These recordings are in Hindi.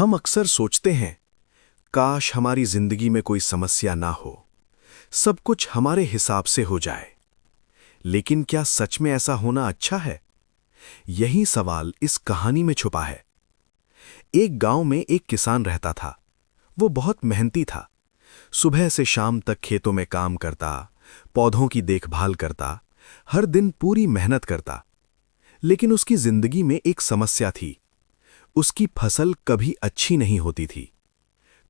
हम अक्सर सोचते हैं, काश हमारी जिंदगी में कोई समस्या ना हो, सब कुछ हमारे हिसाब से हो जाए। लेकिन क्या सच में ऐसा होना अच्छा है? यही सवाल इस कहानी में छुपा है। एक गांव में एक किसान रहता था। वो बहुत मेहनती था। सुबह से शाम तक खेतों में काम करता, पौधों की देखभाल करता, हर दिन पूरी मेहनत करता। लेकिन उसकी जिंदगी में एक समस्या थी। उसकी फसल कभी अच्छी नहीं होती थी।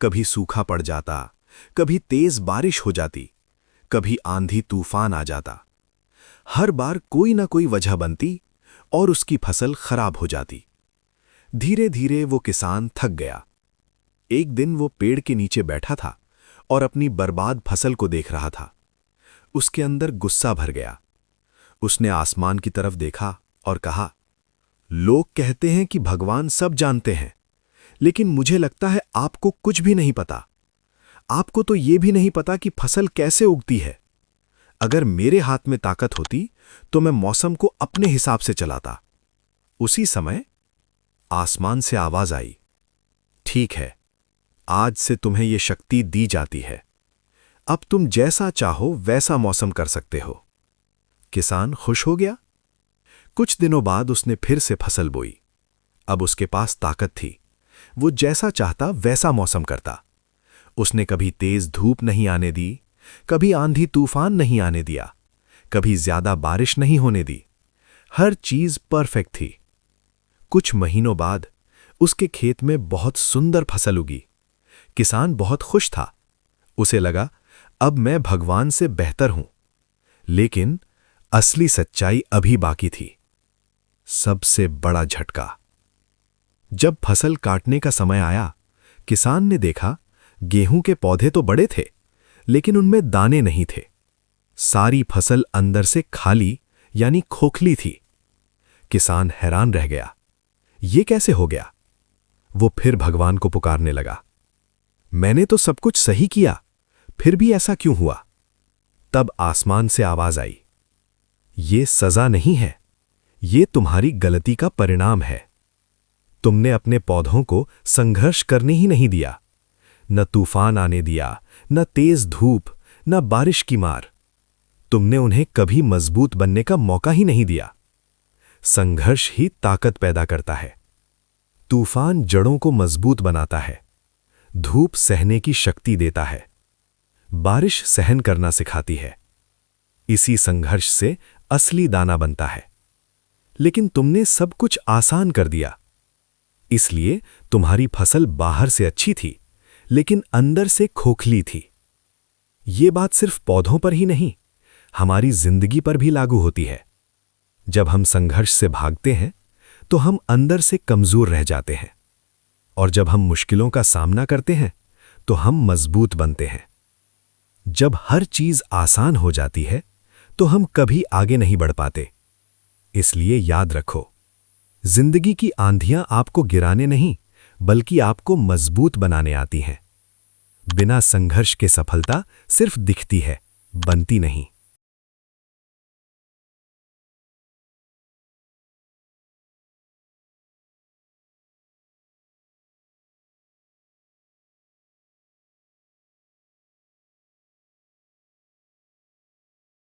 कभी सूखा पड़ जाता, कभी तेज बारिश हो जाती, कभी आंधी तूफान आ जाता। हर बार कोई ना कोई वजह बनती और उसकी फसल खराब हो जाती। धीरे धीरे वो किसान थक गया। एक दिन वो पेड़ के नीचे बैठा था और अपनी बर्बाद फसल को देख रहा था। उसके अंदर गुस्सा भर गया। उसने आसमान की तरफ देखा और कहा, लोग कहते हैं कि भगवान सब जानते हैं, लेकिन मुझे लगता है आपको कुछ भी नहीं पता। आपको तो ये भी नहीं पता कि फसल कैसे उगती है। अगर मेरे हाथ में ताकत होती तो मैं मौसम को अपने हिसाब से चलाता। उसी समय आसमान से आवाज आई, ठीक है, आज से तुम्हें यह शक्ति दी जाती है। अब तुम जैसा चाहो वैसा मौसम कर सकते हो। किसान खुश हो गया। कुछ दिनों बाद उसने फिर से फसल बोई। अब उसके पास ताकत थी। वो जैसा चाहता वैसा मौसम करता। उसने कभी तेज धूप नहीं आने दी, कभी आंधी तूफान नहीं आने दिया, कभी ज्यादा बारिश नहीं होने दी। हर चीज परफेक्ट थी। कुछ महीनों बाद उसके खेत में बहुत सुंदर फसल उगी। किसान बहुत खुश था। उसे लगा, अब मैं भगवान से बेहतर हूं। लेकिन असली सच्चाई अभी बाकी थी। सबसे बड़ा झटका। जब फसल काटने का समय आया, किसान ने देखा, गेहूं के पौधे तो बड़े थे, लेकिन उनमें दाने नहीं थे। सारी फसल अंदर से खाली यानी खोखली थी। किसान हैरान रह गया। ये कैसे हो गया? वो फिर भगवान को पुकारने लगा, मैंने तो सब कुछ सही किया, फिर भी ऐसा क्यों हुआ? तब आसमान से आवाज आई, ये सजा नहीं है, ये तुम्हारी गलती का परिणाम है। तुमने अपने पौधों को संघर्ष करने ही नहीं दिया। न तूफान आने दिया, न तेज धूप, न बारिश की मार। तुमने उन्हें कभी मजबूत बनने का मौका ही नहीं दिया। संघर्ष ही ताकत पैदा करता है। तूफान जड़ों को मजबूत बनाता है। धूप सहने की शक्ति देता है। बारिश सहन करना सिखाती है। इसी संघर्ष से असली दाना बनता है। लेकिन तुमने सब कुछ आसान कर दिया। इसलिए तुम्हारी फसल बाहर से अच्छी थी, लेकिन अंदर से खोखली थी। ये बात सिर्फ पौधों पर ही नहीं, हमारी जिंदगी पर भी लागू होती है। जब हम संघर्ष से भागते हैं, तो हम अंदर से कमजोर रह जाते हैं। और जब हम मुश्किलों का सामना करते हैं, तो हम मजबूत बनते हैं। जब हर चीज आसान हो जाती है, तो हम कभी आगे नहीं बढ़ पाते। इसलिए याद रखो, जिंदगी की आंधियां आपको गिराने नहीं, बल्कि आपको मजबूत बनाने आती हैं। बिना संघर्ष के सफलता सिर्फ दिखती है, बनती नहीं।